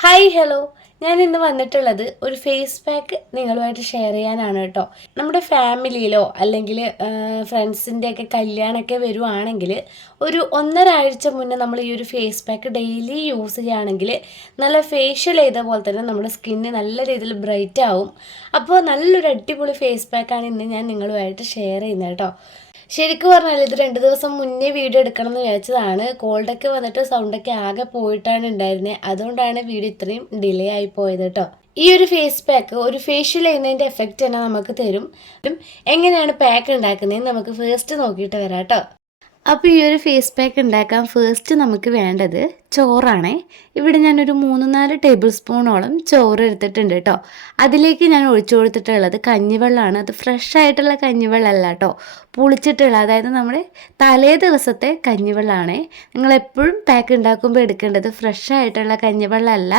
Hi hello ഞാൻ ഇന്ന് വന്നിട്ടുള്ളത് ഒരു ഫേസ് പാക്ക് നിങ്ങളുമായിട്ട് ഷെയർ ചെയ്യാനാണ് കേട്ടോ. നമ്മുടെ ഫാമിലിയിലോ അല്ലെങ്കിൽ ഫ്രണ്ട്സിന്റെയൊക്കെ കല്യാണമൊക്കെ വരുവാണെങ്കിൽ ഒരു ഒന്നര ആഴ്ച മുന്നേ നമ്മൾ ഈ ഒരു ഫേസ് പാക്ക് ഡെയിലി യൂസ് ചെയ്യുകയാണെങ്കിൽ നല്ല ഫേഷ്യൽ ചെയ്ത പോലെ തന്നെ നമ്മുടെ സ്കിന്ന് നല്ല രീതിയിൽ ബ്രൈറ്റ് ആവും. അപ്പോൾ നല്ലൊരു അടിപൊളി ഫേസ് പാക്കാണ് ഇന്ന് ഞാൻ നിങ്ങളുമായിട്ട് ഷെയർ ചെയ്യുന്നത് കേട്ടോ. ശരിക്കും പറഞ്ഞാൽ ഇത് രണ്ട് ദിവസം മുന്നേ വീഡിയോ എടുക്കണം എന്ന് വിചാരിച്ചതാണ്. കോൾഡൊക്കെ വന്നിട്ട് സൗണ്ടൊക്കെ ആകെ പോയിട്ടാണ് ഉണ്ടായിരുന്നത് അതുകൊണ്ടാണ് വീഡിയോ ഇത്രയും ഡിലേ ആയി പോയത് കേട്ടോ ഈ ഒരു ഫേസ് പാക്ക് ഒരു ഫേഷ്യൽ ചെയ്യുന്നതിന്റെ എഫക്റ്റ് തന്നെ നമുക്ക് തരും. എങ്ങനെയാണ് പാക്ക് ഉണ്ടാക്കുന്നതെന്ന് നമുക്ക് ഫസ്റ്റ് നോക്കിയിട്ട് വരാം കേട്ടോ അപ്പോൾ ഈ ഒരു ഫേസ് പാക്ക് ഉണ്ടാക്കാൻ ഫസ്റ്റ് നമുക്ക് വേണ്ടത് ചോറാണേ. ഇവിടെ ഞാനൊരു മൂന്ന് നാല് ടേബിൾ സ്പൂണോളം ചോറ് എടുത്തിട്ടുണ്ട് കേട്ടോ അതിലേക്ക് ഞാൻ ഒഴിച്ചു കൊടുത്തിട്ടുള്ളത് കഞ്ഞിവെള്ളമാണ് അത് ഫ്രഷ് ആയിട്ടുള്ള കഞ്ഞിവെള്ളമല്ല കേട്ടോ പുളിച്ചിട്ടുള്ള അതായത് നമ്മുടെ തലേ ദിവസത്തെ കഞ്ഞിവെള്ളമാണ് നിങ്ങൾ എപ്പോഴും പാക്ക് ഉണ്ടാക്കുമ്പോൾ എടുക്കേണ്ടത് ഫ്രഷ് ആയിട്ടുള്ള കഞ്ഞിവെള്ളമല്ല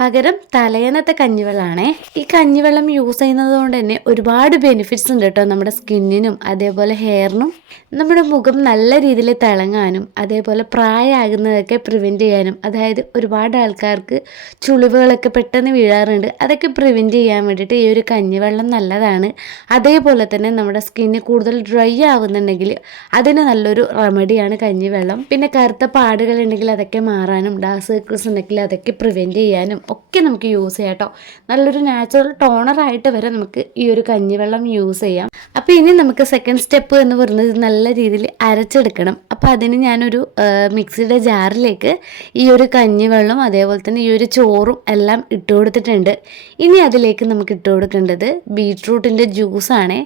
പകരം തലേന്നത്തെ കഞ്ഞിവെള്ളമാണേ ഈ കഞ്ഞിവെള്ളം യൂസ് ചെയ്യുന്നത് കൊണ്ട് തന്നെ ഒരുപാട് ബെനിഫിറ്റ്സ് ഉണ്ട് കേട്ടോ നമ്മുടെ സ്കിന്നിനും അതേപോലെ ഹെയറിനും. നമ്മുടെ മുഖം നല്ല രീതിയിൽ തിളങ്ങാനും അതേപോലെ പ്രായമാകുന്നതൊക്കെ പ്രിവെന്റ് ചെയ്യാനും അതായത് ഒരുപാട് ആൾക്കാർക്ക് ചുളിവുകളൊക്കെ പെട്ടെന്ന് വീഴാറുണ്ട്. അതൊക്കെ പ്രിവെന്റ് ചെയ്യാൻ വേണ്ടിയിട്ട് ഈ ഒരു കഞ്ഞിവെള്ളം നല്ലതാണ്. അതേപോലെ തന്നെ നമ്മുടെ സ്കിന്ന് കൂടുതൽ ഡ്രൈ ആവുന്നുണ്ടെങ്കിൽ അതിന് നല്ലൊരു റെമഡിയാണ് കഞ്ഞിവെള്ളം. പിന്നെ കറുത്ത പാടുകളുണ്ടെങ്കിൽ അതൊക്കെ മാറാനും ഡാർക്ക് സർക്കിൾസ് ഉണ്ടെങ്കിൽ അതൊക്കെ പ്രിവെന്റ് ചെയ്യാനും ഒക്കെ നമുക്ക് യൂസ് ചെയ്യാം കേട്ടോ നല്ലൊരു നാച്ചുറൽ ടോണറായിട്ട് വരെ നമുക്ക് ഈ ഒരു കഞ്ഞിവെള്ളം യൂസ് ചെയ്യാം. അപ്പോൾ ഇനി നമുക്ക് സെക്കൻഡ് സ്റ്റെപ്പ് എന്ന് പറയുന്നത് നല്ല രീതിയിൽ അരച്ചെടുക്കണം. അപ്പോൾ അതിന് ഞാനൊരു മിക്സിയുടെ ജാറിലേക്ക് ഈ ഒരു കഞ്ഞിവെള്ളം അതേപോലെ തന്നെ ഈ ഒരു ചോറും എല്ലാം ഇട്ട് കൊടുത്തിട്ടുണ്ട്. ഇനി അതിലേക്ക് നമുക്ക് ഇട്ട് കൊടുക്കേണ്ടത് ബീട്രൂട്ടിന്റെ ജ്യൂസാണ്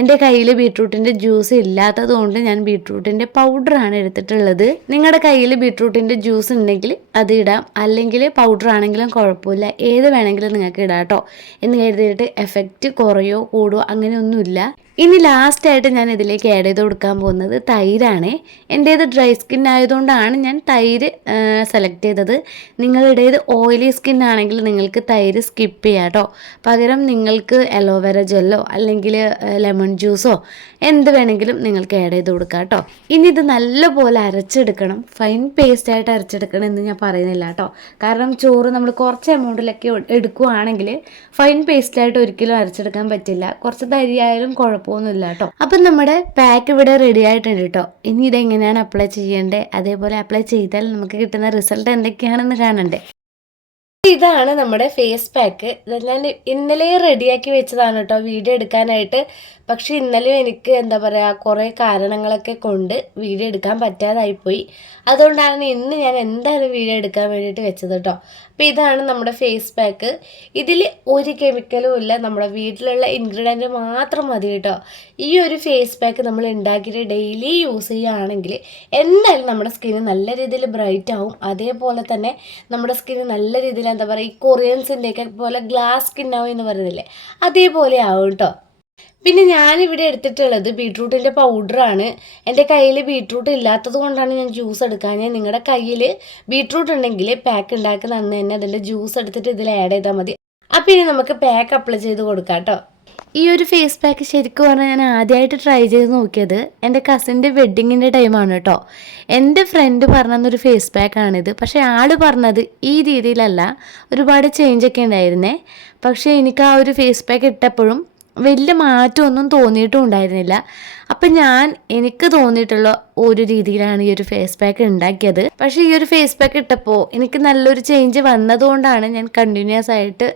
എന്റെ കയ്യിൽ ബീട്രൂട്ടിന്റെ ജ്യൂസ് ഇല്ലാത്തത് കൊണ്ട് ഞാൻ ബീട്രൂട്ടിന്റെ പൗഡറാണ് എടുത്തിട്ടുള്ളത്. നിങ്ങളുടെ കയ്യിൽ ബീട്രൂട്ടിന്റെ ജ്യൂസ് ഉണ്ടെങ്കിൽ അത് ഇടാം. അല്ലെങ്കിൽ പൗഡർ ആണെങ്കിലും കുഴപ്പമില്ല. ഏത് വേണമെങ്കിലും നിങ്ങൾക്ക് ഇടാം കേട്ടോ. എന്ന് കരുതിയിട്ട് എഫക്റ്റ് കുറയോ കൂടുമോ അങ്ങനെയൊന്നുമില്ല ഇനി ലാസ്റ്റായിട്ട് ഞാൻ ഇതിലേക്ക് ആഡ് ചെയ്ത് കൊടുക്കാൻ പോകുന്നത് തൈരാണ്. എന്റേത് ഡ്രൈ സ്കിൻ ആയതുകൊണ്ടാണ് ഞാൻ തൈര് സെലക്ട് ചെയ്തത്. നിങ്ങളുടേത് ഓയിലി സ്കിൻ ആണെങ്കിൽ നിങ്ങൾക്ക് തൈര് സ്കിപ്പ് ചെയ്യാം പകരം നിങ്ങൾക്ക് അലോവേര ജെല്ലോ അല്ലെങ്കിൽ ലെമൺ ജ്യൂസോ എന്ത് വേണമെങ്കിലും നിങ്ങൾക്ക് ആഡ് ചെയ്ത് കൊടുക്കാം കേട്ടോ ഇനി ഇത് നല്ലപോലെ അരച്ചെടുക്കണം. ഫൈൻ പേസ്റ്റ് ആയിട്ട് അരച്ചെടുക്കണം എന്ന് ഞാൻ പറയുന്നില്ല കേട്ടോ കാരണം ചോറ് നമ്മൾ കുറച്ച് എമൗണ്ടിലൊക്കെ എടുക്കുകയാണെങ്കിൽ ഫൈൻ പേസ്റ്റായിട്ട് ഒരിക്കലും അരച്ചെടുക്കാൻ പറ്റില്ല. കുറച്ച് തരിയായാലും കുഴപ്പമൊന്നുമില്ല കേട്ടോ. അപ്പം നമ്മുടെ പാക്ക് ഇവിടെ റെഡി ആയിട്ടുണ്ട് കേട്ടോ. ഇനി ഇതെങ്ങനെയാണ് അപ്ലൈ ചെയ്യേണ്ടത്? അതേപോലെ അപ്ലൈ ചെയ്താൽ നമുക്ക് കിട്ടുന്ന റിസൾട്ട് എന്തൊക്കെയാണെന്ന് കാണണ്ടേ? ഇതാണ് നമ്മുടെ ഫേസ് പാക്ക് ഞാൻ ഇന്നലെ റെഡിയാക്കി വെച്ചതാണ് കേട്ടോ വീഡിയോ എടുക്കാനായിട്ട്. പക്ഷെ ഇന്നലെ എനിക്ക് എന്താ പറയുക കുറേ കാരണങ്ങളൊക്കെ കൊണ്ട് വീഡിയോ എടുക്കാൻ പറ്റാതായിപ്പോയി അതുകൊണ്ടാണ് ഇന്ന് ഞാൻ എന്തായാലും വീഡിയോ എടുക്കാൻ വേണ്ടിയിട്ട് വെച്ചത് കേട്ടോ അപ്പോൾ ഇതാണ് നമ്മുടെ ഫേസ് പാക്ക് ഇതിൽ ഒരു കെമിക്കലും ഇല്ല. നമ്മുടെ വീട്ടിലുള്ള ഇൻഗ്രീഡിയന്റ് മാത്രം മതി കേട്ടോ ഈ ഒരു ഫേസ് പാക്ക് നമ്മൾ ഉണ്ടാക്കിയിട്ട് ഡെയിലി യൂസ് ചെയ്യുകയാണെങ്കിൽ എന്തായാലും നമ്മുടെ സ്കിന്ന് നല്ല രീതിയിൽ ബ്രൈറ്റ് ആവും. അതേപോലെ തന്നെ നമ്മുടെ സ്കിന്ന് നല്ല രീതിയിൽ എന്താ പറയുക ഈ കൊറിയൻസിന്റെയൊക്കെ പോലെ ഗ്ലാസ് സ്കിൻ എന്ന് പറയുന്നില്ലേ അതേപോലെ ആവും കേട്ടോ പിന്നെ ഞാനിവിടെ എടുത്തിട്ടുള്ളത് ബീട്രൂട്ടിന്റെ പൗഡറാണ് എന്റെ കയ്യിൽ ബീട്രൂട്ട് ഇല്ലാത്തത് കൊണ്ടാണ് ഞാൻ ജ്യൂസ് എടുക്കാൻ ഞാൻ നിങ്ങളുടെ കയ്യിൽ ബീട്രൂട്ട് ഉണ്ടെങ്കിൽ പാക്ക് ഉണ്ടാക്കി തന്നെ അതിന്റെ ജ്യൂസ് എടുത്തിട്ട് ഇതിൽ ആഡ് ചെയ്താൽ മതി. അപ്പോൾ ഇനി നമുക്ക് പാക്ക് അപ്ലൈ ചെയ്ത് കൊടുക്കാം കേട്ടോ ഈ ഒരു ഫേസ് പാക്ക് ശരിക്കും പറഞ്ഞാൽ ഞാൻ ആദ്യമായിട്ട് ട്രൈ ചെയ്ത് നോക്കിയത് എന്റെ കസിന്റെ വെഡ്ഡിങ്ങിന്റെ ടൈമാണ് കേട്ടോ എന്റെ ഫ്രണ്ട് പറഞ്ഞൊരു ഫേസ് പാക്കാണിത് പക്ഷേ ആൾ പറഞ്ഞത് ഈ രീതിയിലല്ല. ഒരുപാട് ചേഞ്ച് ഒക്കെ ഉണ്ടായിരുന്നേ. പക്ഷേ എനിക്ക് ആ ഒരു ഫേസ് പാക്ക് ഇട്ടപ്പോഴും വലിയ മാറ്റമൊന്നും തോന്നിയിട്ടും ഉണ്ടായിരുന്നില്ല. അപ്പം ഞാൻ എനിക്ക് തോന്നിയിട്ടുള്ള ഒരു രീതിയിലാണ് ഈ ഒരു ഫേസ് പാക്ക് ഉണ്ടാക്കിയത്. പക്ഷേ ഈ ഒരു ഫേസ് പാക്ക് ഇട്ടപ്പോൾ എനിക്ക് നല്ലൊരു ചേഞ്ച് വന്നതുകൊണ്ടാണ് ഞാൻ കണ്ടിന്യൂസ് ആയിട്ട്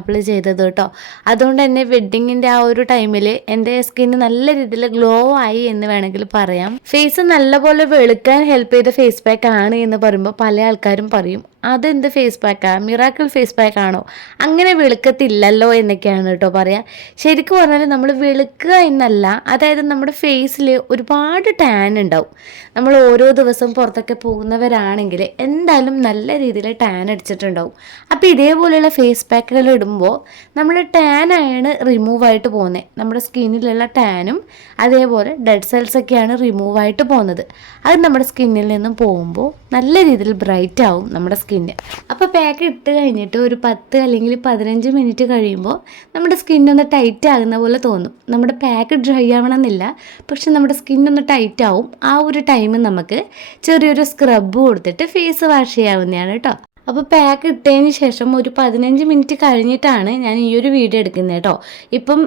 അപ്ലൈ ചെയ്തത് കേട്ടോ. അതുകൊണ്ട് തന്നെ വെഡ്ഡിങ്ങിന്റെ ആ ഒരു ടൈമിൽ എന്റെ സ്കിന്ന് നല്ല രീതിയിൽ ഗ്ലോ ആയി എന്ന് വേണമെങ്കിൽ പറയാം. ഫേസ് നല്ലപോലെ വെളുക്കാൻ ഹെൽപ്പ് ചെയ്ത ഫേസ് പാക്ക് ആണ് എന്ന് പറയുമ്പോൾ പല ആൾക്കാരും പറയും അതെന്ത് ഫേസ് പാക്കാണ് മിറാക്കിൾ ഫേസ് പാക്ക് ആണോ? അങ്ങനെ വെളുക്കത്തില്ലല്ലോ എന്നൊക്കെയാണ് കേട്ടോ പറയാ. ശരിക്കും പറഞ്ഞാൽ നമ്മൾ വെളുക്കുക എന്നല്ല അതായത് നമ്മുടെ ഫേസിൽ ഒരുപാട് ടാൻ ഉണ്ടാവും. നമ്മൾ ഓരോ ദിവസവും പുറത്തൊക്കെ പോകുന്നവരാണെങ്കിൽ എന്തായാലും നല്ല രീതിയിൽ ടാൻ അടിച്ചിട്ടുണ്ടാവും. അപ്പോൾ ഇതേപോലെയുള്ള ഫേസ് പാക്കുകൾ ഇടുമ്പോൾ നമ്മൾ ടാനാണ് റിമൂവ് ആയിട്ട് പോകുന്നത്. നമ്മുടെ സ്കിന്നിലുള്ള ടാനും അതേപോലെ ഡെഡ് സെൽസ് ഒക്കെയാണ് റിമൂവ് ആയിട്ട് പോകുന്നത്. അത് നമ്മുടെ സ്കിന്നിൽ നിന്നും പോകുമ്പോൾ നല്ല രീതിയിൽ ബ്രൈറ്റ് ആവും നമ്മുടെ സ്കിന്ന് അപ്പോൾ പാക്ക് ഇട്ട് കഴിഞ്ഞിട്ട് ഒരു പത്ത് അല്ലെങ്കിൽ പതിനഞ്ച് മിനിറ്റ് കഴിയുമ്പോൾ നമ്മുടെ സ്കിന്നൊന്ന് ടൈറ്റ് ആകുന്ന പോലെ തോന്നും. നമ്മുടെ പാക്ക് ഡ്രൈ ആവണമെന്നില്ല. പക്ഷെ നമ്മുടെ സ്കിന്നൊന്ന് ടൈറ്റ് ആവും. ആ ഒരു ടൈം നമുക്ക് ചെറിയൊരു സ്ക്രബ് കൊടുത്തിട്ട് ഫേസ് വാഷ് ചെയ്യാവുന്നതാണ് കേട്ടോ അപ്പോൾ പാക്ക് ഇട്ടതിന് ശേഷം ഒരു പതിനഞ്ച് മിനിറ്റ് കഴിഞ്ഞിട്ടാണ് ഞാൻ ഈ ഒരു വീഡിയോ എടുക്കുന്നത് കേട്ടോ ഇപ്പം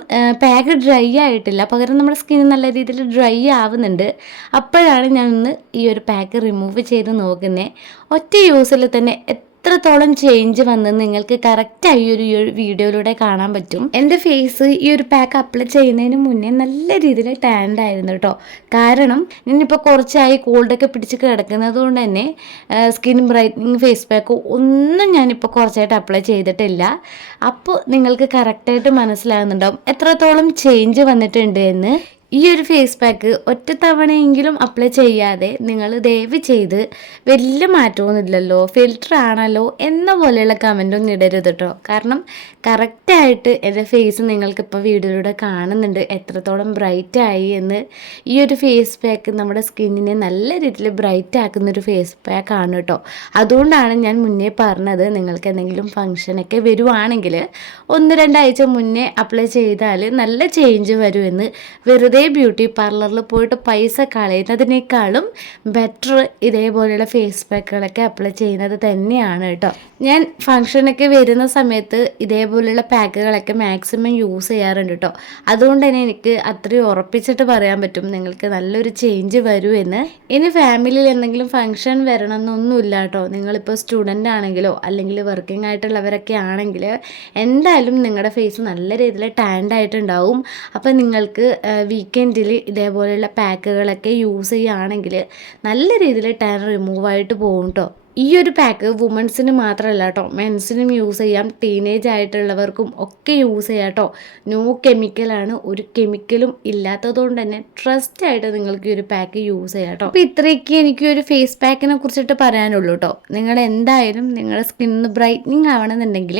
പാക്ക് ഡ്രൈ ആയിട്ടില്ല. പകരം നമ്മുടെ സ്കിൻ നല്ല രീതിയിൽ ഡ്രൈ ആവുന്നുണ്ട്. അപ്പോഴാണ് ഞാൻ ഈ ഒരു പാക്ക് റിമൂവ് ചെയ്ത് നോക്കുന്നത് ഒറ്റ യൂസിൽ തന്നെ എത്രത്തോളം ചേഞ്ച് വന്നു നിങ്ങൾക്ക് കറക്റ്റായി ഒരു വീഡിയോയിലൂടെ കാണാൻ പറ്റും. എന്റെ ഫേസ് ഈ ഒരു പാക്ക് അപ്ലൈ ചെയ്യുന്നതിന് മുന്നേ നല്ല രീതിയിൽ ടാൻഡ് ആയിരുന്നു കേട്ടോ. കാരണം ഞാനിപ്പോൾ കുറച്ചായി കോൾഡൊക്കെ പിടിച്ച് കിടക്കുന്നത് കൊണ്ട് തന്നെ സ്കിൻ ബ്രൈറ്റനിങ് ഫേസ് പാക്ക് ഒന്നും ഞാനിപ്പോൾ കുറച്ചായിട്ട് അപ്ലൈ ചെയ്തിട്ടില്ല. അപ്പോൾ നിങ്ങൾക്ക് കറക്റ്റായിട്ട് മനസ്സിലാകുന്നുണ്ടാവും എത്രത്തോളം ചേഞ്ച് വന്നിട്ടുണ്ട് എന്ന്. ഈ ഒരു ഫേസ് പാക്ക് ഒറ്റ തവണയെങ്കിലും അപ്ലൈ ചെയ്യാതെ നിങ്ങൾ ദയവ് ചെയ്ത് വലിയ മാറ്റമൊന്നുമില്ലല്ലോ ഫിൽറ്റർ ആണല്ലോ എന്ന പോലെയുള്ള കമന്റ് ഒന്നും ഇടരുത് കേട്ടോ കാരണം കറക്റ്റായിട്ട് എന്റെ ഫേസ് നിങ്ങൾക്കിപ്പോൾ വീഡിയോയിലൂടെ കാണുന്നുണ്ട്. എത്രത്തോളം ബ്രൈറ്റ് ആയി എന്ന് ഈ ഒരു ഫേസ് പാക്ക് നമ്മുടെ സ്കിന്നിനെ നല്ല രീതിയിൽ ബ്രൈറ്റ് ആക്കുന്ന ഒരു ഫേസ് പാക്ക് ആണ് കേട്ടോ അതുകൊണ്ടാണ് ഞാൻ മുന്നേ പറഞ്ഞത് നിങ്ങൾക്ക് എന്തെങ്കിലും ഫങ്ഷനൊക്കെ വരുവാണെങ്കിൽ ഒന്ന് രണ്ടാഴ്ച മുന്നേ അപ്ലൈ ചെയ്താൽ നല്ല ചേഞ്ച് വരുമെന്ന് വെറുതെ ബ്യൂട്ടി പാർലറിൽ പോയിട്ട് പൈസ കളയുന്നതിനേക്കാളും ബെറ്റർ ഇതേപോലെയുള്ള ഫേസ് പാക്കുകളൊക്കെ അപ്ലൈ ചെയ്യുന്നത് തന്നെയാണ് കേട്ടോ. ഞാൻ ഫങ്ഷനൊക്കെ വരുന്ന സമയത്ത് ഇതേപോലെയുള്ള പാക്കുകളൊക്കെ മാക്സിമം യൂസ് ചെയ്യാറുണ്ട് കേട്ടോ. അതുകൊണ്ട് തന്നെ എനിക്ക് അത്രയും ഉറപ്പിച്ചിട്ട് പറയാൻ പറ്റും നിങ്ങൾക്ക് നല്ലൊരു ചേഞ്ച് വരൂ എന്ന് ഇനി ഫാമിലിയിൽ എന്തെങ്കിലും ഫങ്ഷൻ വരണം എന്നൊന്നുമില്ല കേട്ടോ. നിങ്ങളിപ്പോൾ സ്റ്റുഡന്റ് ആണെങ്കിലോ അല്ലെങ്കിൽ വർക്കിംഗ് ആയിട്ടുള്ളവരൊക്കെ ആണെങ്കിൽ എന്തായാലും നിങ്ങളുടെ ഫേസ് നല്ല രീതിയിൽ ടാൻഡ് ആയിട്ടുണ്ടാവും. അപ്പം നിങ്ങൾക്ക് വീക്കെൻഡിൽ ഇതേപോലെയുള്ള പാക്കുകളൊക്കെ യൂസ് ചെയ്യുകയാണെങ്കിൽ നല്ല രീതിയിൽ ടാൻ റിമൂവായിട്ട് പോകും കേട്ടോ ഈ ഒരു പാക്ക് വുമൻസിന് മാത്രമല്ല കേട്ടോ മെൻസിനും യൂസ് ചെയ്യാം. ടീനേജ് ആയിട്ടുള്ളവർക്കും ഒക്കെ യൂസ് ചെയ്യാം കേട്ടോ നോ കെമിക്കലാണ് ഒരു കെമിക്കലും ഇല്ലാത്തതുകൊണ്ട് തന്നെ ട്രസ്റ്റ് ആയിട്ട് നിങ്ങൾക്ക് ഈ ഒരു പാക്ക് യൂസ് ചെയ്യാം കേട്ടോ അപ്പോൾ ഇത്രയൊക്കെ എനിക്ക് ഒരു ഫേസ് പാക്കിനെ കുറിച്ചിട്ട് പറയാനുള്ളൂ കേട്ടോ നിങ്ങൾ എന്തായാലും നിങ്ങളുടെ സ്കിന്ന് ബ്രൈറ്റനിങ് ആവണമെന്നുണ്ടെങ്കിൽ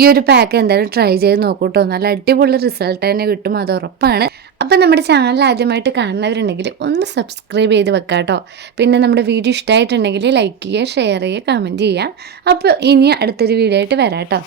ഈ ഒരു പാക്ക് എന്തായാലും ട്രൈ ചെയ്ത് നോക്കൂ കേട്ടോ നല്ല അടിപൊളി റിസൾട്ട് തന്നെ കിട്ടും. അത് ഉറപ്പാണ്. അപ്പം നമ്മുടെ ചാനൽ ആദ്യമായിട്ട് കാണുന്നവരുണ്ടെങ്കിൽ ഒന്ന് സബ്സ്ക്രൈബ് ചെയ്ത് വെക്കാം കേട്ടോ പിന്നെ നമ്മുടെ വീഡിയോ ഇഷ്ടമായിട്ടുണ്ടെങ്കിൽ ലൈക്ക് ചെയ്യുക ഷെയർ ചെയ്യുക കമന്റ് ചെയ്യുക. അപ്പോൾ ഇനി അടുത്തൊരു വീഡിയോ ആയിട്ട് വരാം കേട്ടോ